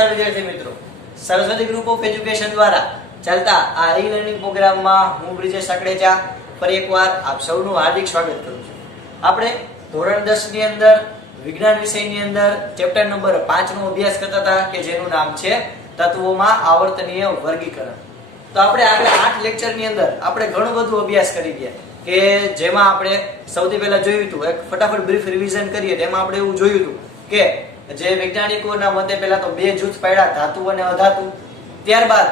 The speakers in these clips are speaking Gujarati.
નમસ્કાર વિદ્યાર્થી મિત્રો, સરસ્વતી ગ્રુપ ઓફ એજ્યુકેશન દ્વારા ચાલતા આ ઈ લર્નિંગ પ્રોગ્રામમાં હું બ્રિજેશ સાકડેચા ફરી એકવાર આપ સૌનું હાર્દિક સ્વાગત કરું છું. આપણે ધોરણ 10 ની અંદર વિજ્ઞાન વિષયની અંદર ચેપ્ટર નંબર 5 નો અભ્યાસ કરતા હતા કે જેનું નામ છે તત્વોમાં આવર્તનીય વર્ગીકરણ. તો આપણે આગલા 8 લેક્ચર ની અંદર આપણે ઘણું બધું અભ્યાસ કરી ગયા કે જેમાં આપણે સૌથી પહેલા જોયું હતું, એક ફટાફટ બ્રીફ રિવિઝન કરીએ. તેમાં આપણે એવું જોયું હતું કે જે વૈજ્ઞાનિકોના મતે પહેલા તો બે જૂથ પાડ્યા, ધાતુ અને અધાતુ. ત્યારબાદ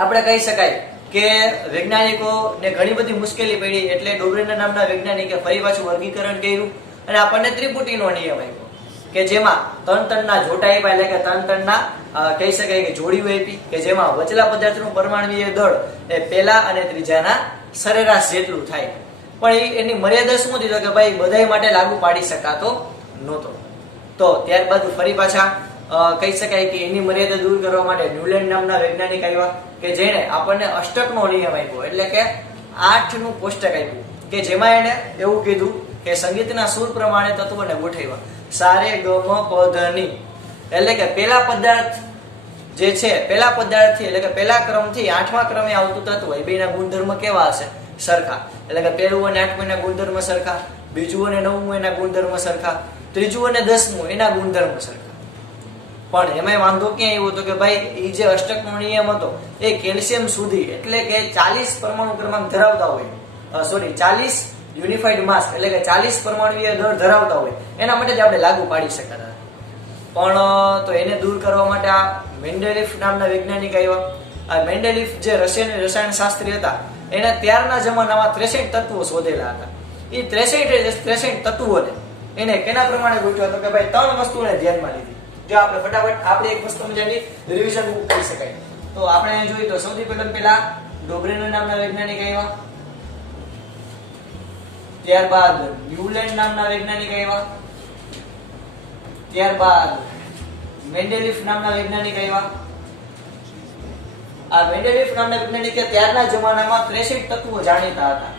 આપણે કહી શકાય કે વૈજ્ઞાનિકોને ઘણી બધી મુશ્કેલી પડી, એટલે ડોબ્રેનર નામના વૈજ્ઞાનિકે ફરી પાછું વર્ગીકરણ કર્યું અને આપણને ત્રિપુટીનો નિયમ આપ્યો કે જેમાં ત્રણ જોટા આપ્યા, એટલે કે ત્રણના કહી શકાય કે જોડીઓ આપી કે જેમાં વચલા પદાર્થનું પરમાણ્વીય દળ એ પહેલા અને ત્રીજાના સરેરાશ જેટલું થાય. પણ એની મર્યાદા શું હતી કે ભાઈ બધાય માટે લાગુ પાડી શકાતો નહોતો. તો ત્યારબાદ ફરી પાછા કહી શકાય કે એની મર્યાદા દૂર કરવા માટે ન્યુલેન્ડ નામના વૈજ્ઞાનિક આવ્યા કે જેણે આપણને અષ્ટકનો નિયમ આપ્યો, એટલે કે 8 નું કોષ્ટક આપ્યું કે જેમાં એને એવું કીધું કે સંગીતના સુર પ્રમાણે તત્વોને ગોઠવ્યા. સારે ગમ પધની, એટલે કે પેલા પદાર્થ જે છે, પેલા પદાર્થથી એટલે કે પેલા ક્રમથી 8મા ક્રમે આવતું તત્વ એ બેના ગુણધર્મ કેવા હશે? સરખા. એટલે કે પહેલું અને 8મું એના ગુણધર્મ સરખા, બીજું અને 9મું એના ગુણધર્મ સરખા, ત્રીજું અને 10મું એના ગુણધર્મ સરખા. પણ એમાં વાંધો ક્યાં આવ્યો હતો કે ભાઈ એ જે અષ્ટકનો નિયમ હતો એ કેલ્શિયમ સુધી, એટલે કે 40 પરમાણુ ક્રમાંક ધરાવતા હોય, 40 યુનિફાઈડ માસ, એટલે કે 40 પરમાણુય દળ ધરાવતા હોય એના માટે જ આપણે લાગુ પાડી શકતા. પણ તો એને દૂર કરવા માટે આ મેન્ડેલિફ નામના વૈજ્ઞાનિક આવ્યા. આ મેન્ડેલિફ જે રસાયણ શાસ્ત્રી હતા એને ત્યારના જમાનામાં 63 તત્વો શોધેલા હતા. એ 63 તત્વોને એને કેના પ્રમાણે ગોઠવ્યા હતો કે ભાઈ 3 વસ્તુને ધ્યાનમાં લીધી. જો આપણે ફટાફટ આપણે એક વસ્તુ મજાની રિવિઝન કરી શકાય. તો આપણે જોઈએ તો સૌથી પહેલા ડોબ્રેનર નામના વૈજ્ઞાનિક આવ્યા, ત્યારબાદ ન્યુલેન્ડ નામના વૈજ્ઞાનિક આવ્યા, ત્યારબાદ મેન્ડેલિફ નામના વૈજ્ઞાનિક આવ્યા. આ મેન્ડેલિફ નામના વૈજ્ઞાનિકે ત્યારના જમાનામાં 63 તત્વો જાણીતા હતા.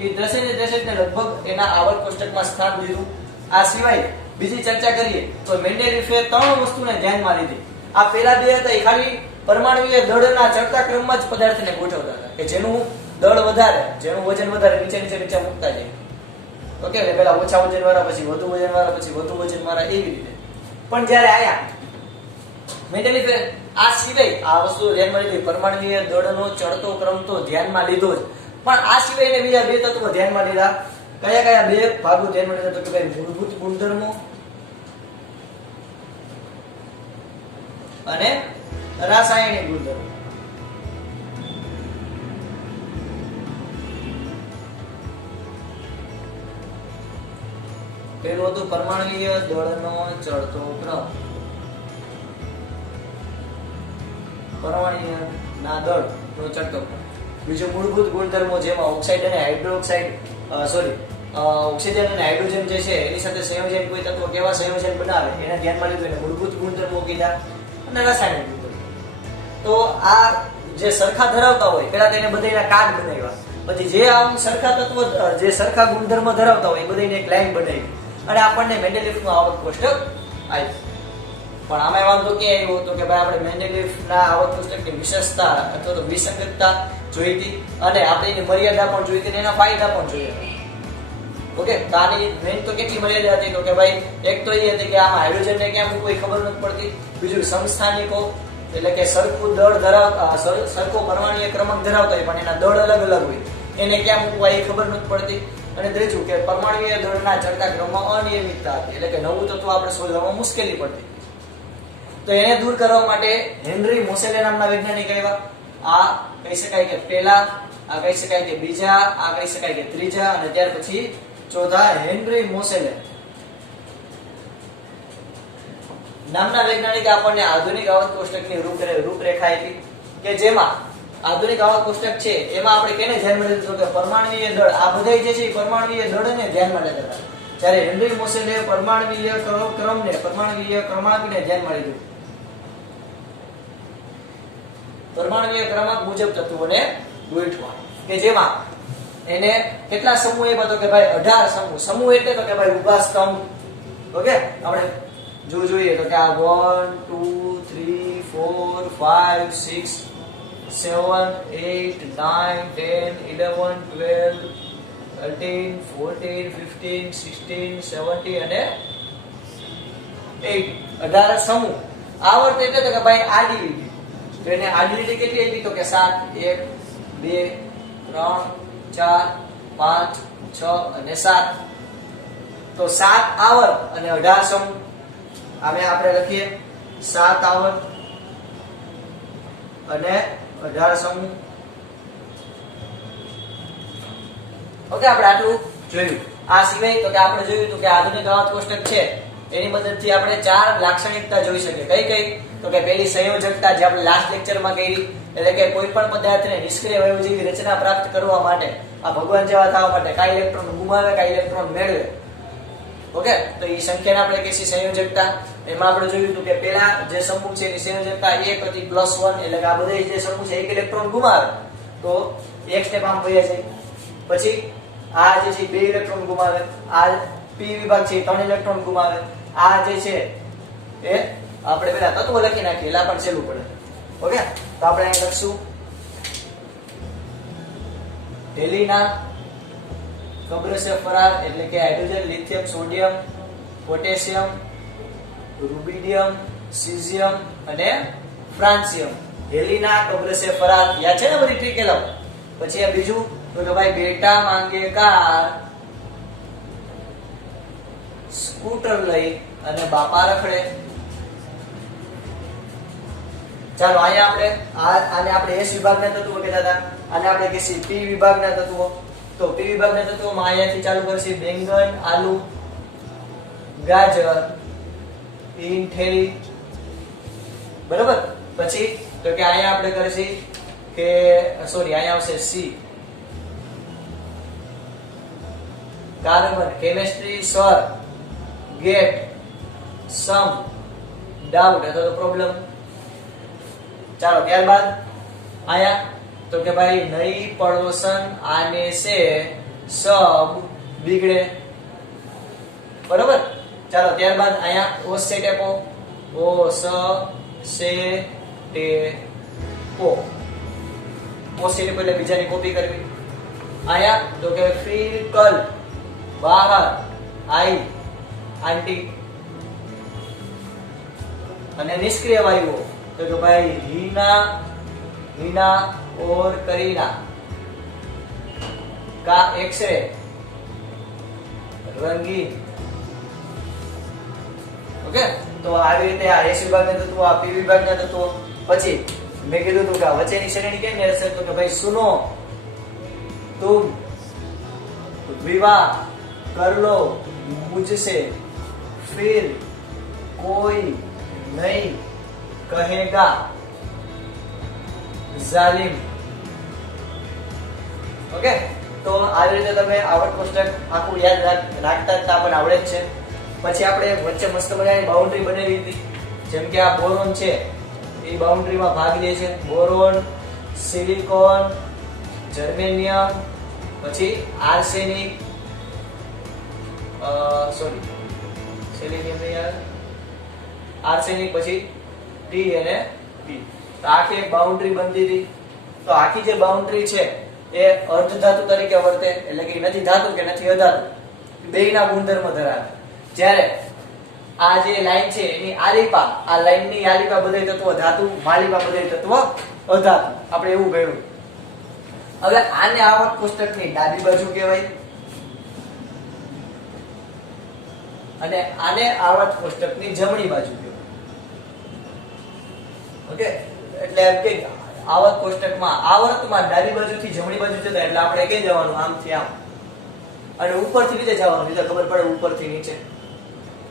એ 63 ને લગભગ એના આવર્ત કોષ્ટકમાં સ્થાન દીધું. આ સિવાય બીજી ચર્ચા કરીએ તો મેન્ડેલિફે 3 વસ્તુને ધ્યાનમાં લીધી. આ પેલા બે હતા એ ખાલી પરમાણુય દળના ચડતા ક્રમમાં જ પદાર્થને ગોઠવતા હતા કે જેનું દળ વધારે, જેનું વજન વધારે નીચે મૂકતા જાય. ઓકે, એટલે પહેલા ઓછા વજન વાળા, પછી વધુ વજન વાળા, પછી વધુ વજન વાળા, એવી રીતે. પણ જ્યારે આયા મેન્ડેલિફે આ સિવાય આ વસ્તુ ધ્યાનમાં લીધી, પરમાણુય દળનો ચડતો ક્રમ તો ધ્યાનમાં લીધો જ, પણ આ સિવાય બીજા બે તત્વો ધ્યાનમાં લીધા. કયા બે ભાગો ધ્યાનમાં લીધા? તો કે ભાઈ મૂળભૂત ગુણધર્મો અને રાસાયણિક ગુણધર્મો. પેલું હતું પરમાણુય દળનો ચડતો ક્રમ, પરમાણુના દળનો ચડતો ક્રમ. બીજું મૂળભૂત ગુણધર્મો જેમાં ઓક્સાઇડ અને હાઇડ્રોક્સાઇડ ઓક્સિજન અને હાઇડ્રોજન જે છે એની સાથે સંયોજન કોઈ તત્વ કેવા સંયોજન બનાવે એને ધ્યાનમાં લીધું, એને મૂળભૂત ગુણધર્મો કીધા. અને રાસાયણિક ગુણધર્મો, તો આ જે સરખા ધરાવતા હોય પેલા તેને બધાના કાર્ડ બનાવ્યા, પછી જે આમ સરખા તત્વ જે સરખા ગુણધર્મ ધરાવતા હોય એ બધાને એક લાઈન બનાવી અને આપણને મેન્ડેલિફનું આવર્ત કોષ્ટક આપ્યું. પણ આમાં વાંધો ક્યાં આવ્યો હતો કે ભાઈ આપણે મેન્ડેલિફના આવર્ત કોષ્ટકની વિશેષતા અથવા તો વિસંગતતા જોઈતી અને આપણે એની મર્યાદા પણ જોઈતી અને એના ફાયદા પણ જોઈએ. ઓકે, તો આની મેઇન તો કેટલી મર્યાદા હતી? તો કે ભાઈ એક તો એ હતી કે આમાં હાઇડ્રોજનને ક્યાં મૂકવું એ ખબર નથી પડતી. બીજું સમસ્થાનિકો, એટલે કે સરખું દળ ધરાવતા, સરખો પરમાણુય ક્રમાંક ધરાવતા હોય પણ એના દળ અલગ અલગ હોય, એને ક્યાં મૂકવા એ ખબર નથી પડતી. અને ત્રીજું કે પરમાણુય દળના ચડતા ક્રમમાં અનિયમિતતા હતી, એટલે કે નવું તત્વ આપણે શોધવામાં મુશ્કેલી પડતી. તો એને દૂર કરવા માટે હેનરી મોસેલે નામના વૈજ્ઞાનિક આવ્યા. આ કહી શકાય કે પહેલા, આ કહી શકાય કે બીજા, આ કહી શકાય કે ત્રીજા, અને ત્યાર પછી ચોથા હેનરી મોસેલે નામના વૈજ્ઞાનિકે આપણને આધુનિક આવર્ત કોષ્ટકની રૂપરેખા આપી કે જેમાં આધુનિક આવર્ત કોષ્ટક છે એમાં આપણે કેને ધ્યાનમાં લીધું કે પરમાણુય દળ. આ બધા જે છે પરમાણુય દળને ધ્યાનમાં લેતા હતા, જ્યારે હેનરી મોસેલે પરમાણુય ક્રમને, પરમાણુય ક્રમાંકને ધ્યાનમાં લીધું. પરમાણુય ક્રમાંક મુજબ તત્વોને ગોઠવા કે જેમાં એને કેટલા સમૂહ આપ્યા? તો કે ભાઈ 18 સમૂહ. સમૂહ એટલે તો કે ભાઈ ઉભા સ્તંભ. ઓકે, આપણે જો જોઈએ તો કે આ 1 2 3 4 5 6 7 8 9 10 11 12 13 14 15 16 17 અને 8 18 સમૂહ આવર્ત એટલે તો કે ભાઈ આડી લીટી. તો એને આડી લીટી કેટલી આપી તો કે 7 1 2 3 4 5 6 અને 7. તો 7 આવર્ત અને 18 સમૂહ. આમે આપણે લખીએ 7 આવર્ત અને 18 સમૂહ. ઓકે, આપણે આટલું જોયું. આ સિવાય તો કે આપણે જોયું તો કે આધુનિક આવર્ત કોષ્ટક છે એની મદદથી આપણે 4 લાક્ષણિકતા જોઈ શકીએ. કઈ કઈ તો કે પહેલી સંયોજકતા જે આપણે લાસ્ટ લેક્ચરમાં કરી, એટલે કે કોઈ પણ પદાર્થને નિષ્ક્રિય અવયવ જેવી રચના પ્રાપ્ત કરવા માટે, આ ભગવાન જેવા થવા માટે કાંઈ ઇલેક્ટ્રોન ગુમાવે કાંઈ ઇલેક્ટ્રોન મેળવે. ઓકે, તો એ સંખ્યાને આપણે કહીએ સંયોજકતા. એમાં આપણે જોયું હતું કે પહેલા જે સમૂહ છે એની સંયોજકતા 1 હતી +1, એટલે કે આ બધા જે સમૂહ છે એક ઇલેક્ટ્રોન ગુમાવે તો એક સ્ટેપ આમ વયા જાય. પછી આ જે છે 2 ઇલેક્ટ્રોન ગુમાવે, આ p વિભાગ છે 3 ઇલેક્ટ્રોન ગુમાવે. આ જે છે એ આપણે પેલા તત્વો લખી નાખીએ એટલે આપણને સહેલું પડે. ઓકે, તો આપણે અહીં લખશું હેલિના કબ્ર સે ફરાર, એટલે કે hydrogen, lithium, sodium, potassium, rubidium, caesium અને ફ્રાન્સિયમ. હેલિના કબ્ર સે ફરાર યાદ છે ને બધી ટ્રીક એલો. પછી આ બીજું તો કે ભાઈ બેટા માંગે કાર, સ્કૂટર લઈ અને બાપા રખડે. ચાલો અહીંયા આપણે આને આપણે S વિભાગના તત્વો કહેતા હતા, આને આપણે કહીએ P વિભાગના તત્વો. તો P વિભાગના તત્વોમાં અહીંયાથી ચાલુ કરશે બેંગન, આલુ, ગાજર, ઈંઠેરી. બરાબર. પછી તો કે અહીંયા આપણે કરશે કે સોરી અહીંયા આવશે C carbon, chemistry, sir, get, some, doubt અથવા તો પ્રોબ્લેમ. ચાલો ત્યારબાદ આયા તો કે ભાઈ નઈ પડોસન આને સે સબ બિગડે. બરોબર. ચાલો ત્યારબાદ આયા ઓ સેટ આપો, ઓ સ સે ટે ઓ. ઓ સેટ આપો એટલે બીજાની કોપી કરવી. આયા તો કે ફીલ કલ, બહાર, આઈ, આંટી. અને નિષ્ક્રિય વાયુઓ તો કે ભાઈ हीना, हीना और करीना का एक्सरे, रंगीन. ओके, तो આવી રીતે આ S વિભાગના તત્વો, આ P વિભાગના તત્વો. પછી મેં કીધું હતું કે આ વચ્ચેની શ્રેણી કેમ રહેશે તો કે ભાઈ સુનો, तुम, विवाह कर लो मुझसे, फिर कोई नहीं कहेगा जालिम. ओके, તો આવી રીતે તમે આવર્ત કોષ્ટક આખું યાદ રાખતા જ આપણને આવડે જ છે. પછી આપણે વચ્ચે મસ્ત મજાની બાઉન્ડ્રી બનાવી હતી, જેમ કે આ બોરોન છે એ બાઉન્ડ્રીમાં ભાગ લે છે. બોરોન, સિલિકોન, જર્મેનિયમ, પછી આર્સેનિક, સોરી સેલેનિયમ નહીં યાર, આર્સેનિક, પછી ટી અને પી. તો આખી એક બાઉન્ડ્રી બનતી હતી. તો આખી જે બાઉન્ડ્રી છે એ અર્ધ ધાતુ તરીકે વર્તે, એટલે કે નથી ધાતુ કે નથી અધાતુ, બેયના ગુણધર્મ ધરાવે. જ્યારે આ જે લાઈન છે એની આલીપા, આ લાઈનની આલીપા બધા તત્વો ધાતુ, માલીપા બધા તત્વો અધાતુ. આપણે એવું કહ્યું. હવે આને આવર્ત કોષ્ટકની ડાબી બાજુ કહેવાય અને આને આવર્ત કોષ્ટકની જમણી બાજુ કહેવાય. ઓકે, એટલે એમ કે આવર્ત કોષ્ટકમાં આવર્તમાં ડાબી બાજુથી જમણી બાજુ જતા એટલે આપણે કઈ જવાનું, આમથી આમ, અને ઉપરથી નીચે જવાનું, એટલે ખબર પડે ઉપરથી નીચે.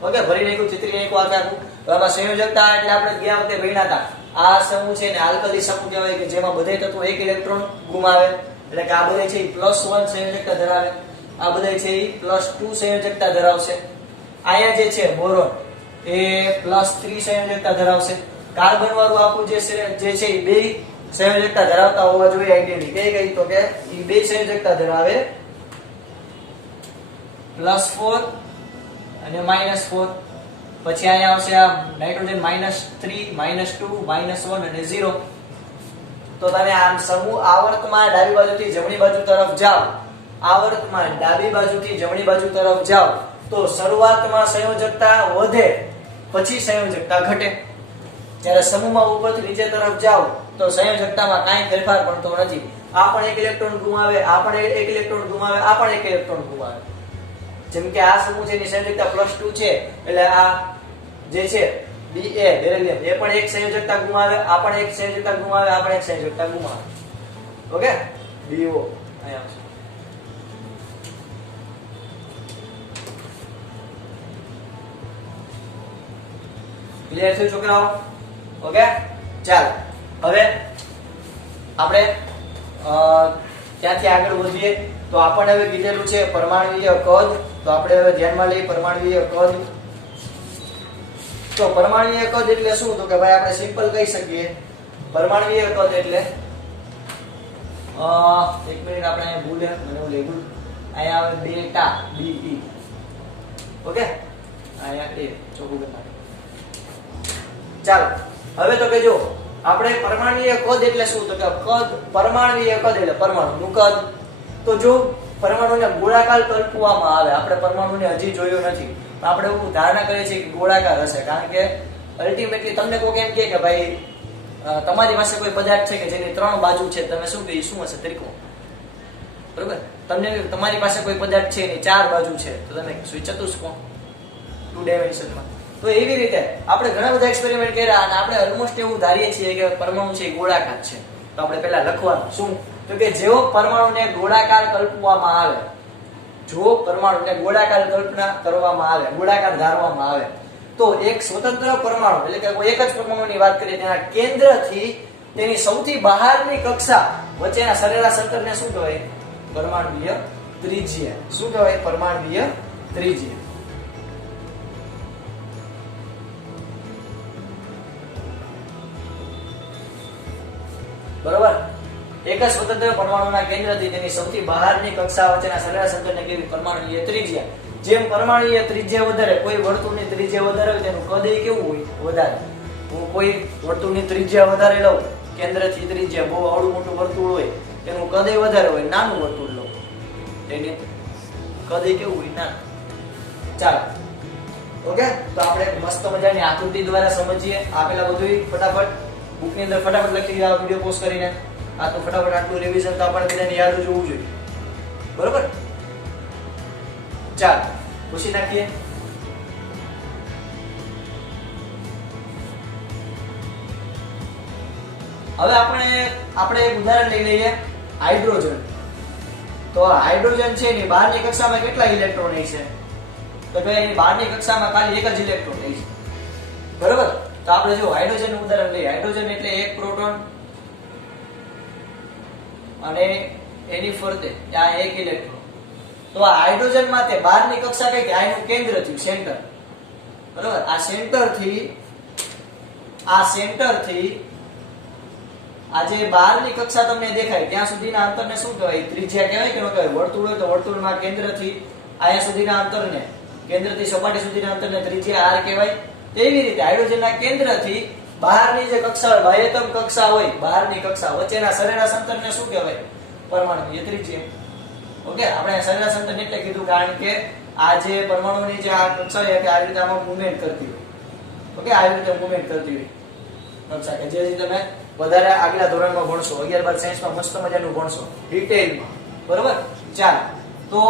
ઓકે, ભરી નાખ્યું, ચિત્રી નાખ્યું આખું. તો આમાં સંયોજકતા એટલે આપણે ગયા વખતે ભણ્યા હતા. આ સમૂહ છે ને આલ્કલી સમૂહ કહેવાય કે જેમાં બધા તત્વો એક ઇલેક્ટ્રોન ગુમાવે, એટલે કે આ બધા છે એ +1 સંયોજકતા ધરાવે, આ બધા છે એ +2 સંયોજકતા ધરાવશે. અહીંયા જે છે બોરોન એ +3 સંયોજકતા ધરાવશે. કાર્બન વાળું આપણું જે છે એ 2 સંયોજકતા ધરાવતા હોવા જોઈએ. આઈડિયલી કઈ કઈ તો કે એ 2 સંયોજકતા ધરાવે, +4 અને -4. પછી અહીંયા આવશે આ નાઇટ્રોજન -3 -2 -1 અને 0. તો તમે આમ સમૂહ આવર્તમાં ડાબી બાજુથી જમણી બાજુ તરફ જાઓ, આવર્તમાં ડાબી બાજુથી જમણી બાજુ તરફ જાઓ તો શરૂઆતમાં સંયોજકતા વધે, પછી સંયોજકતા ઘટે. જ્યારે સમૂહમાં ઉપરથી નીચે તરફ જાઓ તો સંયોજકતામાં કાંઈ ફેરફાર પડતો નથી. આ પણ એક ઇલેક્ટ્રોન ગુમાવે, આ પણ એક ઇલેક્ટ્રોન ગુમાવે, આ પણ એક ઇલેક્ટ્રોન ગુમાવે. જેમ કે આ સમૂહ છે એની સંયોજકતા +2 છે, એટલે આ જે છે Ba બેરિલિયમ એ પણ એક સંયોજકતા ગુમાવે, આ પણ એક સંયોજકતા ગુમાવે, આ પણ એક સંયોજકતા ગુમાવે. ઓકે, BO અહીંયા આવશે. ક્લિયર છે છોકરાઓ? ઓકે, ચાલો હવે આપણે ત્યાંથી આગળ વધીએ. તો આપણને હવે કીધેલું છે પરમાણુય કદ. તો આપણે હવે ધ્યાનમાં લઈએ પરમાણુય કદ. તો પરમાણુય કદ એટલે શું? તો કે ભાઈ આપણે સિમ્પલ કહી શકીએ પરમાણુય કદ એટલે એક મિનિટ આપણે અહીંયા ભૂલે મને એવું લાગ્યું અહીંયા આવે ડેલ્ટા Be. ઓકે, અહીંયા એ ચોખ્ખું કરી નાખો. ચાલો હવે તો કે જો આપણે પરમાણુય કદ એટલે શું? તો કે કદ, પરમાણુય કદ એટલે પરમાણુનું કદ. તો જો પરમાણુને ગોળાકાર કલ્પવામાં આવે, આપણે પરમાણુને હજી જોયો નથી, આપણે એવું ધારણા કરીએ છીએ કે ગોળાકાર હશે, કારણ કે અલ્ટિમેટલી તમને કોઈ એમ કહે કે ભાઈ તમારી પાસે કોઈ પદાર્થ છે કે જેની 3 બાજુ છે, તમે શું કહી શું હશે? ત્રિકોણ. બરોબર? તમને તમારી પાસે કોઈ પદાર્થ છે એની 4 બાજુ છે તો તમે શું ચતુષ્કોણ, 2 ડાયમેન્શનમાં. તો એવી રીતે આપણે ઘણા બધા એક્સપેરિમેન્ટ કર્યા અને આપણે ઓલમોસ્ટ એવું ધારીએ છીએ કે પરમાણુ છે એ ગોળાકાર છે. તો આપણે પહેલા લખવાનું શું? તો કે જેવો પરમાણુને ગોળાકાર કલ્પવામાં આવે, જો પરમાણુને ગોળાકાર કલ્પના કરવામાં આવે, ગોળાકાર ધારવામાં આવે, તો એક સ્વતંત્ર પરમાણુ એટલે કે કોઈ એક જ પરમાણુની વાત કરીએ તેના કેન્દ્રથી તેની સૌથી બહારની કક્ષા વચ્ચેના સરેરાશ અંતરને શું કહેવાય? પરમાણુય ત્રિજ્યા. શું કહેવાય? પરમાણુય ત્રિજ્યા. બરોબર? એક જ સ્વતંત્ર પરમાણુના કેન્દ્રથી તેની સૌથી બહારની કક્ષા વચ્ચેના સરેરાશ અંતરને કેવી? પરમાણુય ત્રિજ્યા. જેમ પરમાણુય ત્રિજ્યા વધારે, કોઈ વર્તુળની ત્રિજ્યા વધારે હોય તેનું કદ કેવું હોય? વધારે. હું કોઈ વર્તુળની ત્રિજ્યા વધારે લઉં, કેન્દ્રથી ત્રિજ્યા બહુ આવડું મોટું વર્તુળ હોય તેનું કદ વધારે હોય, નાનું વર્તુળ લઉં તેની કદ કેવું હોય? નાનું. ચાલો ઓકે, તો આપણે મસ્ત મજાની આકૃતિ દ્વારા સમજીએ. આપેલા બધું ફટાફટ બુકની અંદર ફટાફટ લખી આ વિડિયો પોસ્ટ કરીને. આ તો ફટાફટ આટલું રિવિઝન તો આપણે બધાને યાદ જ હોવું જોઈએ. બરોબર? ચાલો પૂછી નાખીએ. હવે આપણે એક ઉદાહરણ લઈ લઈએ, હાઇડ્રોજન. તો હાઇડ્રોજન છે એની બહારની કક્ષામાં કેટલા ઇલેક્ટ્રોન હશે? તો કે એની બહારની કક્ષામાં ખાલી એક જ ઇલેક્ટ્રોન હશે. બરોબર? તો આપણે જો હાઇડ્રોજનનું ઉદાહરણ લઈએ. હાઇડ્રોજન એટલે એક પ્રોટોન અને એની ફરતે ત્યાં એક ઇલેક્ટ્રોન. તો આ હાઇડ્રોજન માટે બહારની કક્ષા કઈ કે આનું કેન્દ્ર થયું, સેન્ટર. બરોબર? આ સેન્ટરથી આ જે બહારની કક્ષા તમને દેખાય ત્યાં સુધીના અંતરને શું કહેવાય? ત્રિજ્યા કહેવાય કે ન કહેવાય? વર્તુળ હોય તો વર્તુળમાં કેન્દ્રથી આયા સુધીના અંતરને, કેન્દ્રથી સપાટી સુધીના અંતરને ત્રિજ્યા r કહેવાય. તેવી રીતે હાઇડ્રોજનના કેન્દ્રથી બહારની જે કક્ષા હોય, બાહ્યતમ કક્ષા હોય, બહારની કક્ષા વચ્ચેના સરેરાશ અંતરને શું કહેવાય? પરમાણુય ત્રિજ્યા. ઓકે, આપણે સરેરાશ અંતર એટલે કીધું કારણ કે આ જે પરમાણુની જે આ કક્ષા છે આ રીતે આમાં મૂવમેન્ટ કરતી હોય. ઓકે, આ રીતે મૂવમેન્ટ કરતી હોય કક્ષા કે જે તમે વધારે આગલા ધોરણમાં ભણશો, 11-12 સાયન્સમાં મસ્ત મજાનું ભણશો ડિટેલમાં. બરોબર? ચાલો તો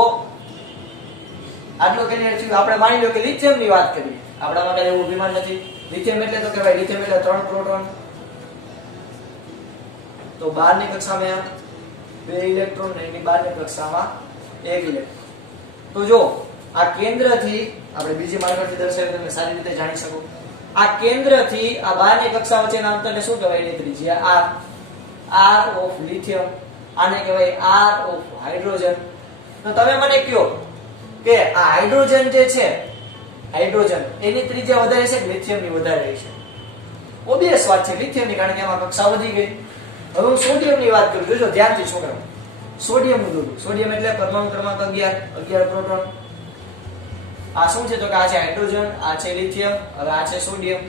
આટલું ક્લિયર થયું. આપણે માની લો કે લિથિયમની વાત કરીએ. આપણા માટે એવું વિમાન નથી. લિથિયમ એટલે તો કહેવાય લિથિયમ એટલે 3 પ્રોટોન, તો બહારની કક્ષામાં 2 ઇલેક્ટ્રોન, એની બહારની કક્ષામાં 1 ઇલેક્ટ્રોન. તો જો આ કેન્દ્રથી આપણે બીજી માર્કરથી દર્શાવી તમે સારી રીતે જાણી શકો. આ કેન્દ્રથી આ બહારની કક્ષા વચ્ચેના અંતરને શું કહેવાય? એની ત્રિજ્યા r ઓફ લિથિયમ. આને કહેવાય r ઓફ હાઇડ્રોજન. તો તમે મને કહો કે આ હાઇડ્રોજન જે છે, હાઇડ્રોજન એની ત્રિજ્યા વધારે છે કે લિથિયમની વધારે છે? ઓબવિયસ વાત છે લિથિયમની, કારણ કે એમાં કક્ષા વધી ગઈ. હવે હું સોડિયમની વાત કરું. જોજો ધ્યાનથી છોકરાઓ, સોડિયમ નું દોરું. સોડિયમ એટલે પરમાણુ ક્રમાંક 11 પ્રોટોન. આ શું છે તો કે આ છે હાઇડ્રોજન, આ છે લિથિયમ, હવે આ છે સોડિયમ.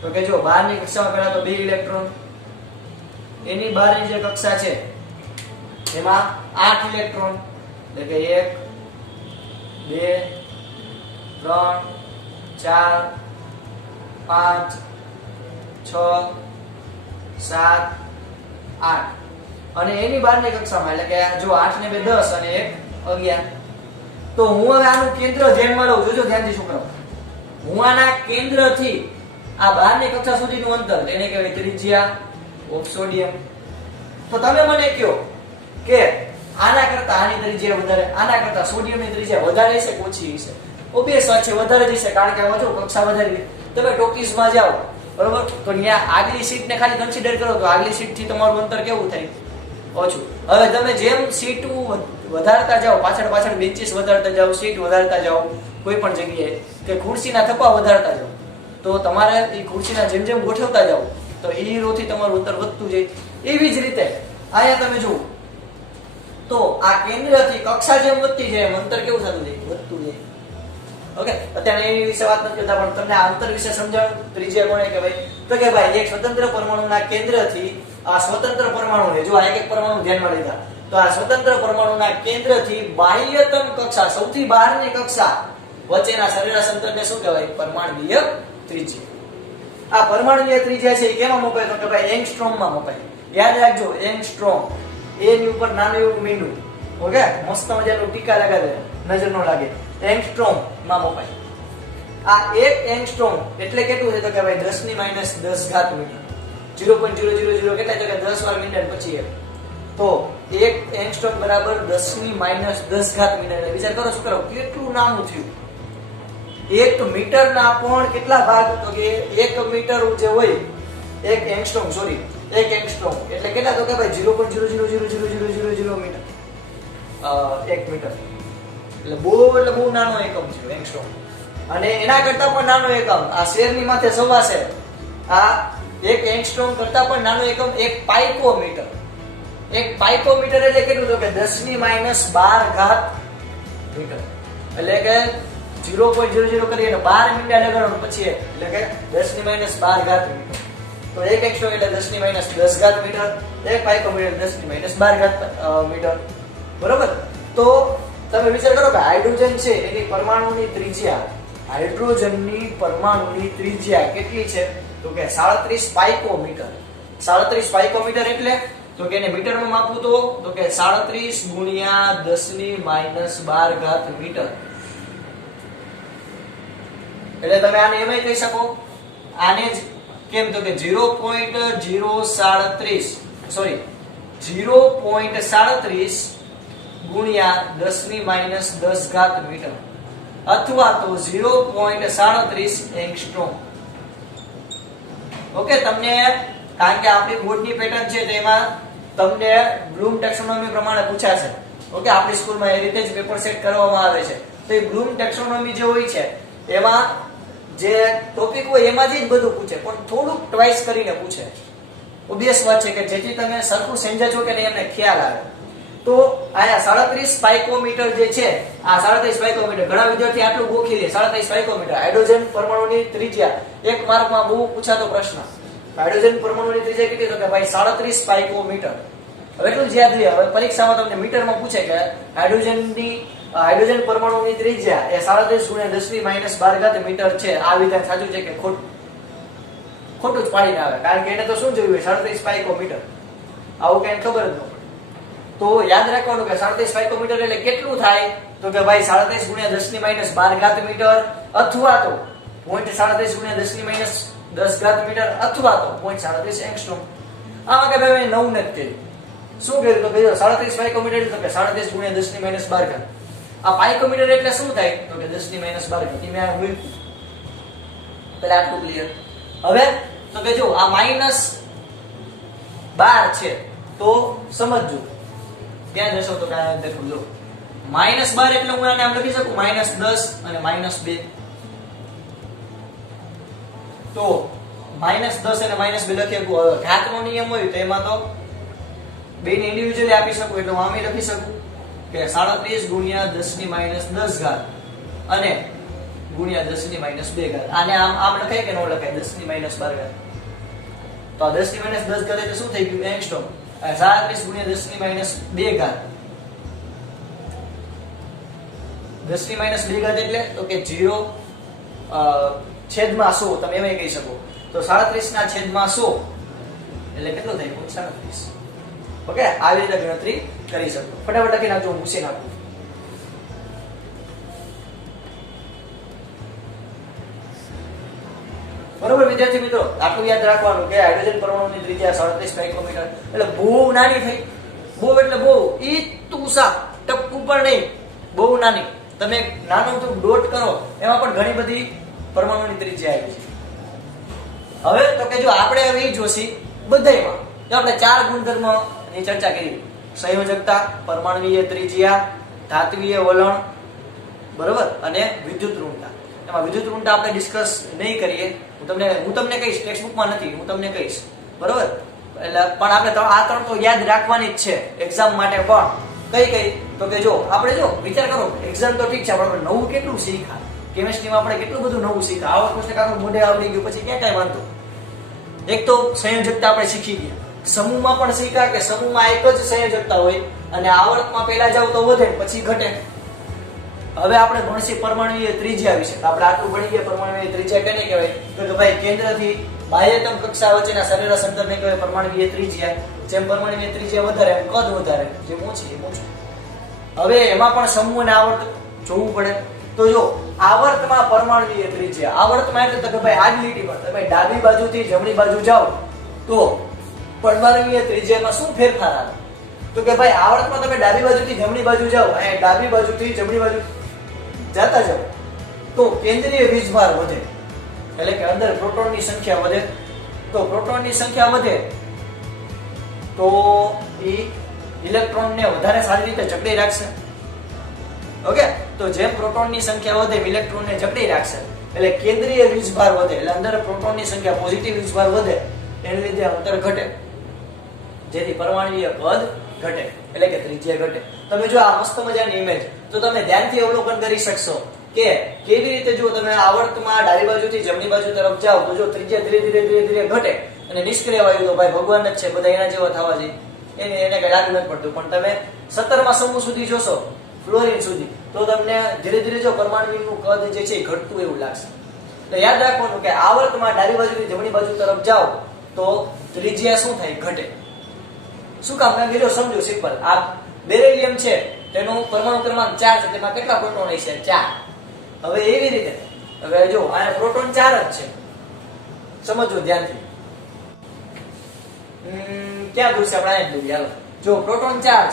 તો કે જો બહારની કક્ષામાં પહેલા તો 2 ઇલેક્ટ્રોન, એની બહારની જે કક્ષા છે એમાં 8 ઇલેક્ટ્રોન, એટલે કે 1 2 3 4 5 6 7 8 અને એની બહારની કક્ષામાં એટલે કે જો 8 ને 2 10 અને 1 11. તો હું હવે આનું કેન્દ્ર ધ્યાનમાં લઉં, જોજો ધ્યાનથી શું કરું. હું આના કેન્દ્રથી આ બહારની કક્ષા સુધીનું અંતર એને કહેવાય ત્રિજ્યા ઓફ સોડિયમ. તો તમે મને કહો કે આના કરતા આની ત્રિજ્યા વધારે, આના કરતા સોડિયમની ત્રિજ્યા વધારે હશે કે ઓછી હશે? ઓબવિયસ વાત છે વધારે જ હશે, કારણ કે આમાં જો કક્ષા વધારે. તમે ટોકીઝમાં જાઓ બરોબર, તો ત્યાં આગલી સીટને ખાલી કન્સિડર કરો તો આગલી સીટથી તમારું અંતર કેવું થાય? ઓછું. હવે તમે જેમ સીટ વધારતા જાઓ, પાછળ પાછળ બેન્ચીસ વધારતા જાઓ, સીટ વધારતા જાઓ કોઈ પણ જગ્યાએ, કે ખુરશીના થપ્પા વધારતા જાઓ, તો તમારે એ ખુરશીના જેમ જેમ ગોઠવતા જાઓ તો એ રોથી તમારું અંતર વધતું જાય. એવી જ રીતે અહીંયા તમે જુઓ તો આ કેન્દ્રથી કક્ષા જેમ વધતી જાય એમ અંતર કેવું થતું જાય? વધતું જાય. ઓકે, અત્યારે એની વિશે વાત નથી કરતા, પણ તમને આ અંતર વિશે સમજાવ. ત્રિજ્યા કોને કહેવાય? તો કે ભાઈ એક સ્વતંત્ર પરમાણુના કેન્દ્રથી આ સ્વતંત્ર પરમાણુને, જો આ એક પરમાણુ ધ્યાનમાં લીધા, તો આ સ્વતંત્ર પરમાણુના કેન્દ્રથી બાહ્યતમ કક્ષા, સૌથી બહારની કક્ષા વચ્ચેના સરેરાશ અંતરને શું કહેવાય? પરમાણુય ત્રિજ્યા. આ પરમાણુય ત્રિજ્યા છે એ કેમાં મપાય? તો કે ભાઈ એંગસ્ટ્રોમમાં મપાય. યાદ રાખજો, એંગસ્ટ્રોમ, એની ઉપર નાનું એવું મીંડું. ઓકે, મસ્ત મજાનું ટીકા લગાડે, નજર ન લાગે. એંગસ્ટ્રોમ માં મપાય. આ 1 એંગસ્ટ્રોમ એટલે કેટલું છે? તો કે ભાઈ 10 ની -10 ઘાત મીટર. 0.000 કેટલા? તો કે 10 વાર મીટર પછી 1. તો 1 એંગસ્ટ્રોમ બરાબર 10 ની -10 ઘાત મીટર. એટલે વિચાર કરો શું કરો, કેટલું નાનું થયું. 1 મીટરના પણ કેટલા ભાગ? તો કે 1 મીટર જે હોય 1 એંગસ્ટ્રોમ, સોરી 1 એંગસ્ટ્રોમ એટલે કેટલા? તો કે ભાઈ 0.0000000 મીટર. 1 મીટર એટલે બહુ નાનો એકમ છે એંગસ્ટ્રોમ. અને એના કરતા પણ નાનો એકમ આ શેરની માથે સવા છે. આ 1 એંગસ્ટ્રોમ કરતા પણ નાનો એકમ 1 પાઇકોમીટર. 1 પાઇકોમીટર એટલે કેટલું? તો કે 10 ની -12 ઘાત મીટર. એટલે કે 0.00 કરીએ ને 12 મીટર લગાડો પછી એટલે કે 10 ની -12 ઘાત મીટર. તો 1 એંગસ્ટ્રોમ એટલે 10 ની -10 ઘાત મીટર, 1 પાઇકોમીટર 10 ની -12 ઘાત મીટર. બરોબર. તો તમે વિચાર કરો કે હાઇડ્રોજન છે એની પરમાણુની ત્રિજ્યા, હાઇડ્રોજનની પરમાણુની ત્રિજ્યા કેટલી છે? તો કે 37 પાઇકોમીટર. 37 પાઇકોમીટર એટલે તો કે એને મીટરમાં માપવું તો કે 37 ગુણ્યા 10 ની -12 ઘાત મીટર. એટલે તમે આને એમય કહી શકો, આને જ કેમ? તો કે 0.037 સોરી 0.37 ગુણ્યા 10 ની -10 ઘાત મીટર, અથવા તો 0.37 એંગસ્ટ્રોમ. ઓકે, તમને કારણ કે આપણી બોર્ડની પેટર્ન છે તેમાં તમને બ્લૂમ ટેક્સોનોમી પ્રમાણે પૂછાશે. ઓકે, આપણી સ્કૂલમાં એ રીતે જ પેપર સેટ કરવામાં આવે છે. તો એ બ્લૂમ ટેક્સોનોમી જે હોય છે એમાં જે ટોપિક હોય એમાં જ બધું પૂછે, પણ થોડુંક ટ્વાઇસ કરીને પૂછે. ઓબવિયસ વાત છે કે જેથી તમે સરખું સમજો કે નહીં એમને ખ્યાલ આવે. તો આયા 37 પાઇકોમીટર જે છે, આ 37 પાઇકોમીટર ઘણા વિદ્યાર્થી આટલું ગોખી લે. 37 પાઇકોમીટર હાઇડ્રોજન પરમાણુની ત્રિજ્યા, એક માર્કમાં બહુ પૂછાતો પ્રશ્ન. હાઇડ્રોજન પરમાણુની ત્રિજ્યા કેટલી? તો કે ભાઈ 37 પાઇકોમીટર. હવે એટલું જ યાદ લે. હવે પરીક્ષામાં તમને મીટરમાં પૂછે કે હાઇડ્રોજન પરમાણુની ત્રિજ્યા એ 37 ગુણ્યા 10 ની -12 ઘાત મીટર છે. આ વિધાન સાચું છે કે ખોટું જ પાડીને આવે, કારણ કે એને તો શું જોયું? 37 પાઇકોમીટર. આવું કઈ ખબર જ ન પડે. તો યાદ રાખવાનું કે 37 પાઇકોમીટર એટલે કેટલું થાય? તો કે ભાઈ 37 ગુણ્યા 10 ની -12 ઘાત મીટર, અથવા તો 0.37 ગુણ્યા 10 ની -10 ઘાત મીટર, અથવા તો 0.37 એંગસ્ટ્રોમ. આમાં કે ભાઈ 9 ને જ શું કર્યું? તો કીધું 37 પાઇકોમીટર એટલે કે 37 ગુણ્યા 10 ની -12 ઘાત. આ પાઇકોમીટર એટલે શું થાય? તો કે 10 ની -12 ઘાત. મેં આ મૂક્યું પેલા આટલું ક્લિયર. હવે તો કે જો આ -12 છે તો સમજજો ક્યાં જશો તો કાંઈ દેખો લો -12 એટલે હું આને આમ લખી શકું -10 અને -2. તો -10 અને -2 લખી શકું. હવે ઘાતનો નિયમ હોય તો એમાં તો બેને ઇન્ડિવિડ્યુઅલી આપી શકું, એટલે હું આમ લખી શકું કે 37 ગુણ્યા 10 ની -10 ઘાત અને ગુણ્યા 10⁻². આને આમ લખાય કે ન લખાય? 10⁻12. તો આ 10⁻10 કરે તો શું થઈ ગયું? એંગસ્ટ્રોમ. 37 ગુણ્યા 10⁻2. 10⁻2 એટલે તો કે 0 છેદમાં 100 તમે એમ કહી શકો. તો 37 ના છેદમાં 100 એટલે કેટલો થાય? 37. ઓકે, આવી રીતે ગણતરી કરી શકો. ફટાફટ લખી નાખજો, હું પૂછી નાખું. બરોબર વિદ્યાર્થી મિત્રો, આટલું યાદ રાખવાનું કે હાઇડ્રોજન પરમાણુની ત્રિજ્યા 37 માઇક્રોમીટર એટલે બહુ નાની થઈ. બહુ એટલે બહુ, ઈ તુસા ટપકું પણ નહીં, બહુ નાની. તમે નાનું તો ડોટ કરો એમાં પણ ઘણી બધી પરમાણુની ત્રિજ્યા આવી છે. હવે તો કે જો આપણે હવે ઈ જોશી બધાયમાં. જો આપણે 4 ગુણધર્મની ચર્ચા કરી: સંયોજકતા, પરમાણુવીય ત્રિજ્યા, ધાત્વીય વલણ, બરોબર, અને વિદ્યુત ઋણતા. એમાં વિદ્યુત ઋણતા આપણે ડિસ્કસ નહીં કરીએ. હું તમને કહીશ, ટેક્સ્ટબુકમાં નથી, હું તમને કહીશ, બરોબર. એટલે પણ આપણે આ ત્રણ તો યાદ રાખવાની જ છે એક્ઝામ માટે. પણ કઈ તો કે જો આપણે જો વિચાર કરો, એક્ઝામ તો ઠીક છે, આપણે નવું કેટલું શીખ્યા. કેમિસ્ટ્રીમાં આપણે કેટલું બધું નવું શીખ્યા. આવા પુસ્તક આપણું મોઢે આવડી ગયું, પછી ક્યાં કાંઈ વાંધો. એક તો સંયોજકતા આપણે શીખી ગયા, સમૂહમાં પણ શીખ્યા કે સમૂહમાં એક જ સંયોજકતા હોય અને આવર્તમાં પહેલા જાવ તો વધે પછી ઘટે. હવે આપણે ભણશી પરમાણુવીય ત્રિજ્યા વિશે. આપણે આટલું ભણી ગયા. પરમાણુવીય ત્રિજ્યા કેને કહેવાય? તો ભાઈ કેન્દ્રથી બાહ્યતમ કક્ષા વચ્ચેના સરેરાશ અંતરને કહેવાય પરમાણુવીય ત્રિજ્યા. જેમ પરમાણુવીય ત્રિજ્યા વધારે એમ કદ વધારે, જેમ ઓછી એમ ઓછું. હવે એમાં પણ સમૂહ અને આવર્ત જોવું પડે. તો જો આવર્તમાં પરમાણુવીય ત્રિજ્યા, આવર્તમાં એટલે તો કે ભાઈ આ લીટી પર તમે ડાબી બાજુથી જમણી બાજુ જાઓ તો પરમાણુવીય ત્રિજ્યામાં શું ફેરફાર આવે? તો કે ભાઈ આવર્તમાં તમે ડાબી બાજુથી જમણી બાજુ જાઓ, અહીંયા ડાબી બાજુથી જમણી બાજુ જાતા જાઓ તો કેન્દ્રીય વીજભાર વધે, એટલે કે અંદર પ્રોટોનની સંખ્યા વધે. તો પ્રોટોનની સંખ્યા વધે તો એ ઇલેક્ટ્રોનને વધારે સારી રીતે જકડી રાખશે. ઓકે, તો જેમ પ્રોટોનની સંખ્યા વધે ઇલેક્ટ્રોનને જકડી રાખશે એટલે કેન્દ્રીય વીજભાર વધે, એટલે અંદર પ્રોટોનની સંખ્યા પોઝિટિવ વીજભાર વધે, એને લીધે અંતર ઘટે, જેથી પરમાણુવીય કદ ઘટે, એટલે કે ત્રિજ્યા ઘટે. તમે જો આ મસ્ત મજાની ઇમેજ તો તમે ધ્યાનથી અવલોકન કરી શકશો કે કેવી રીતે જો તમે આવર્તમાં ડાબી બાજુથી જમણી બાજુ તરફ જાઓ તો જો ત્રિજ્યા ધીરે ધીરે ઘટે અને નિષ્ક્રિય વાયુ તો ભાઈ ભગવાન જ છે, બધા એના જેવા થવા જોઈએ, એને કઈ લાગુ નથી પડતું. પણ તમે 17મા સમૂહ સુધી જોશો, ફ્લોરિન સુધી, તો તમને ધીરે ધીરે જો પરમાણુનું કદ જે છે ઘટતું એવું લાગશે. તો યાદ રાખવાનું કે આવર્તમાં ડાબી બાજુથી જમણી બાજુ તરફ જાઓ તો ત્રિજ્યા શું થાય? ઘટે. શું કામ? મેં કીધું સમજો સિમ્પલ. આ બેરિલિયમ છે તેનું પરમાણુ ક્રમાંક 4 છે, તેમાં કેટલા પ્રોટોન હશે? 4. હવે એવી રીતે હવે જો આ પ્રોટોન 4 જ છે, સમજો ધ્યાનથી. ક્યાં દૂર છે? આપણે અહીંયા જ દૂર. જો પ્રોટોન 4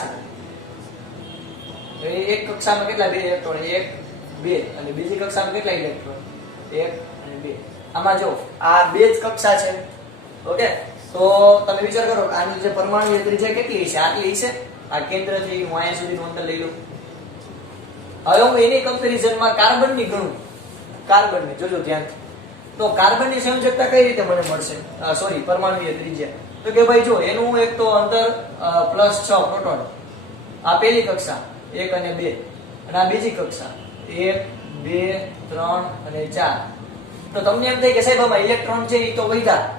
છે, એક કક્ષામાં કેટલા? 2 ઇલેક્ટ્રોન, 1 2, અને બીજી કક્ષામાં કેટલા ઇલેક્ટ્રોન? 1 અને 2. આમાં જો આ 2 જ કક્ષા છે. ઓકે, તો તમે વિચાર કરો આની જે પરમાણુ ત્રિજ્યા કેટલી હશે? આટલી હશે. આ કેન્દ્રથી હું અહીંયા સુધીનું અંતર લઈ લઉં. હવે હું એની કમ્પેરિઝનમાં કાર્બનની ગણું. કાર્બનની જોજો ધ્યાનથી. તો કાર્બનની સંયોજકતા કઈ રીતે મને મળશે? સોરી, પરમાણુવીય ત્રિજ્યા. તો કે ભાઈ જો એનું એક તો અંતર +6 પ્રોટોન, આ પહેલી કક્ષા 1 અને 2, અને આ બીજી કક્ષા 1 2 3 અને 4. તો તમને એમ થાય કે સાહેબ આમાં ઇલેક્ટ્રોન છે એ તો વધ્યા,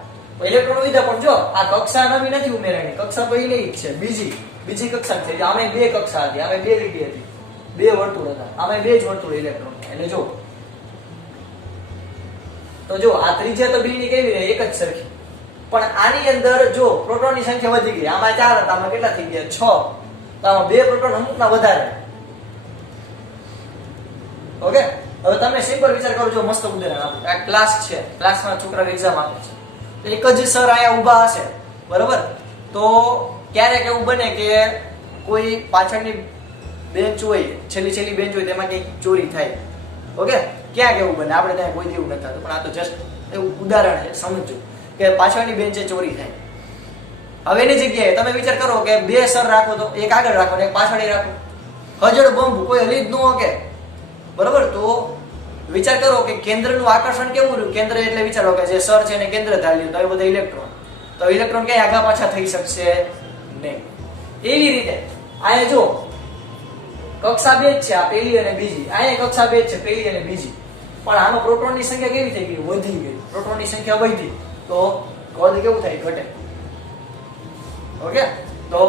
ઇલેક્ટ્રોન વધ્યા, પણ જો આ કક્ષા નવી નથી ઉમેરાણી, કક્ષા પહેલી જ છે, બીજી કક્ષા છે. આમે 2 કક્ષા હતી, આમે 2 લીટી હતી, 2 વર્તુળ હતા, આમે 2 જ વર્તુળ ઇલેક્ટ્રોન. એટલે જો તો જો આ ત્રિજ્યા તો બેની કેવી રહે? એક જ સરખી. પણ આની અંદર જો પ્રોટોનની સંખ્યા વધી ગઈ, આમાં 4 હતા, આમાં કેટલા થઈ ગયા? 6. તો આમાં 2 પ્રોટોન અમુકના વધારે. ઓકે, હવે તમે સિમ્પલ વિચાર કરો. જો મસ્ત ઉદાહરણ આપું. આ ક્લાસ છે, ક્લાસમાં છોકરા એક્ઝામ આપે છે, એક જ સર આયા ઊભા હશે, બરોબર. તો ક્યારેક એવું બને કે કોઈ પાછળની બેન્ચ હોય, છેલ્લી બેન્ચ હોય, તેમાં કંઈક ચોરી થાય. ઓકે, ક્યાંક એવું બને, આપણે ત્યાં કોઈ દેવું નથી થતું, પણ આ તો જસ્ટ એવું ઉદાહરણ છે, સમજો કે પાછળની બેન્ચે ચોરી થાય. હવે એની જગ્યાએ તમે વિચાર કરો કે 2 સર રાખો, તો એક આગળ રાખો ને એક પાછળ રાખો, હજળ બંબ, કોઈ હલી જ ન શકે, બરોબર. તો વિચાર કરો કે કેન્દ્રનું આકર્ષણ કેવું રહ્યું? કેન્દ્ર એટલે વિચારો કે જે સર છે એને કેન્દ્ર ધાર્યું, તો એ બધા ઇલેક્ટ્રોન, તો ઇલેક્ટ્રોન ક્યાંય આગા પાછા થઈ શકશે નહીં. એવી રીતે અહીંયા જો કક્ષા બે જ છે, આ પહેલી અને બીજી. અહીંયા કક્ષા બે જ છે, પહેલી અને બીજી. પણ આમાં પ્રોટોનની સંખ્યા કેવી થઈ ગઈ? વધી ગઈ. પ્રોટોનની સંખ્યા વધી તો કદ કેવું થાય? ઘટે. ઓકે, તો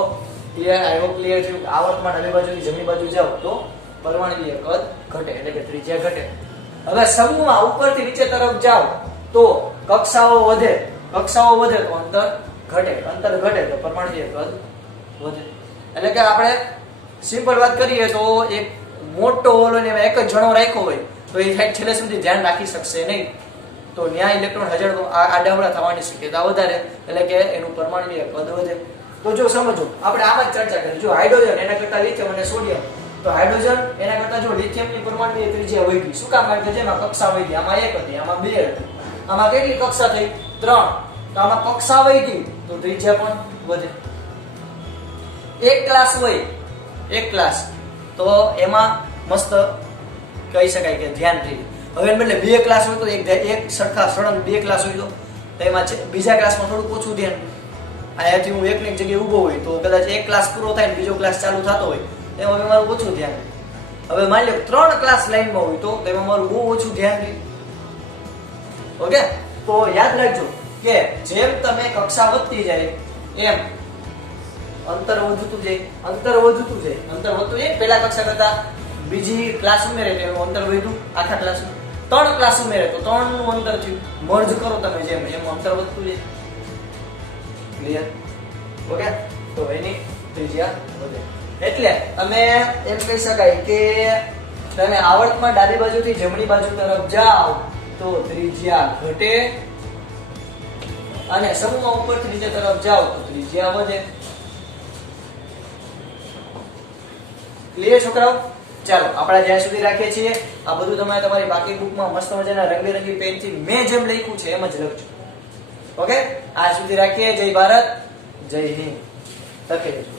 ક્લિયર? આઈ હોપ ક્લિયર થયું. આવર્તમાં ડાબી બાજુથી જમણી બાજુ જાવ તો પરમાણુય કદ ઘટે, એટલે કે ત્રિજ્યા ઘટે. હવે સમૂહમાં ઉપરથી નીચે તરફ જાવ તો કક્ષાઓ વધે. કક્ષાઓ વધે તો અંતર ઘટે. અંતર ઘટે તો પરમાણુય કદ વધે. એટલે કે આપણે સિમ્પલ વાત કરીએ તો એક મોટો હોલ હોય ને એમાં એક જ જણો રાખ્યો હોય તો એ છેલ્લે સુધી ધ્યાન રાખી શકશે નહીં. તો ત્યાં ઇલેક્ટ્રોન હાજર આડાવડા થવાની શક્યતા વધારે, એટલે કે એનું પરમાણુય કદ વધે. તો જો સમજો, આપણે આમ જ ચર્ચા કરી. જો હાઇડ્રોજન એના કરતા લિથિયમ અને સોડિયમ, તો હાઇડ્રોજન એના કરતા જો લિથિયમની પરમાણુય ત્રિજ્યા વધી. શું કામ? કારણ કે જેમાં કક્ષા વધી, આમાં એક હતી, આમાં બે હતી. આમાં કેટલી કક્ષા થઈ? 3. તો આમાં કક્ષા વધી તો ત્રિજ્યા પણ વધે. એક ક્લાસ હોય, એક ક્લાસ, તો એમાં મસ્ત કહી શકાય કે ધ્યાન થઈ. હવે એને બદલે બે ક્લાસ હોય તો એક સરખા સળંગ બે ક્લાસ હોય તો એમાં બીજા ક્લાસમાં થોડું ઓછું ધ્યાન. અહીંયાથી હું એકની એક જગ્યાએ ઊભો હોય તો કદાચ એક ક્લાસ પૂરો થાય ને બીજો ક્લાસ ચાલુ થતો હોય એમાં મારું ઓછું ધ્યાન. હવે માની લો 3 ક્લાસ લાઈનમાં હોય તો એમાં મારું બહુ ઓછું ધ્યાન રહે. ઓકે, તો યાદ રાખજો કે જેમ તમે કક્ષા વધતી જાય એમ અંતર વધતું જાય. અંતર વધતું જાય, અંતર વધતું જાય. પહેલા કક્ષા કરતા બીજી ક્લાસ ઉમેરે તો એનું અંતર વધ્યું આખા ક્લાસનું. 3 ક્લાસ ઉમેરે તો 3 નું અંતર થયું. મર્જ કરો તમે જેમ એમ અંતર વધતું જાય. ક્લિયર? ઓકે, તો એની ત્રિજ્યા વધે. એટલે તમે એમ કહી શકાય કે તમે આવર્તમાં ડાબી બાજુથી જમણી બાજુ તરફ જાઓ તો ત્રિજ્યા ઘટે, અને સમૂહમાં ઉપરથી નીચે તરફ જાઓ તો ત્રિજ્યા વધે. ક્લિયર છોકરાઓ? ચાલો આપણે જ્યાં સુધી રાખીએ છીએ આ બધું તમે તમારી બાકી બુકમાં મસ્ત મજાના રંગબેરંગી પેનથી મેં જેમ લખ્યું છે એમ જ લખજો. ઓકે, આ સુધી રાખીએ. જય ભારત, જય હિન્દ. લખી દેજો.